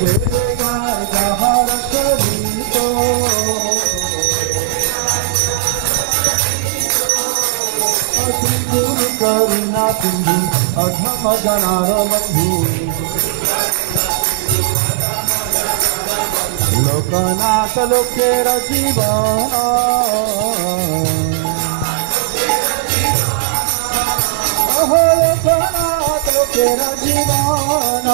যাহার চরিত গুরু করুণা সিন্ধু অধম জনার বন্ধু লোকনাথ লোকের জীবন লোকনাথ লোকের জীবন